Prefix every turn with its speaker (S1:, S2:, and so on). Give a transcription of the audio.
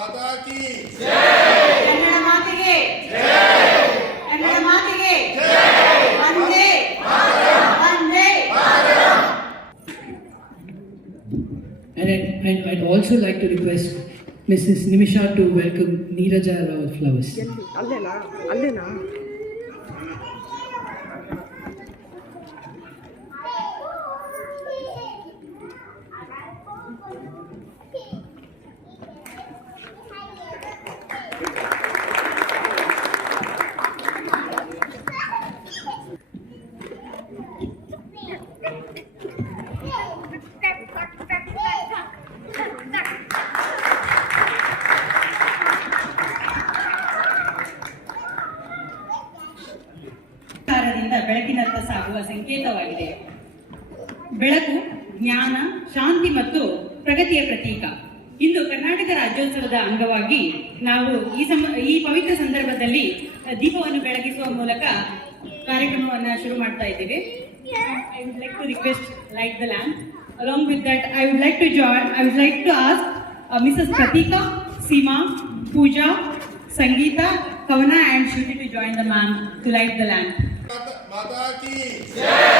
S1: ಮಾತಾ ಕಿ
S2: ಕನ್ನಡ ಮಾತಿಗೆ ಕನ್ನಡ ಮಾತಿಗೆ ಒಂದೇ ಒಂದೇ
S3: And I'd, I'd, I'd also like to request Mrs. Nimisha to welcome Neeraja Rao Flowers.
S4: ಅಲ್ಲೇನಾ ಅಲ್ಲೇನಾ
S2: ಕಾರದಿಂದ ಬೆಳಕಿನತ್ತ ಸಾಗುವ ಸಂಕೇತವಾಗಿದೆ. ಬೆಳಕು, ಜ್ಞಾನ, ಶಾಂತಿ ಮತ್ತು ಪ್ರಗತಿಯ ಪ್ರತೀಕ. ಇಂದು ಕರ್ನಾಟಕ ರಾಜ್ಯೋತ್ಸವದ ಅಂಗವಾಗಿ ನಾವು ಈ ಸಮ, ಈ ಪವಿತ್ರ ಸಂದರ್ಭದಲ್ಲಿ ದೀಪವನ್ನು ಬೆಳಗಿಸುವ ಮೂಲಕ ಕಾರ್ಯಕ್ರಮವನ್ನು ಶುರು ಮಾಡ್ತಾ ಇದ್ದೀವಿ. I would like to request light the lamp along with that I would like to join I would like to ask Mrs Prateeka Seema Pooja Sangeetha Kavana and Shruti to join the ma'am
S1: to light
S2: the lamp Madaki! Sim!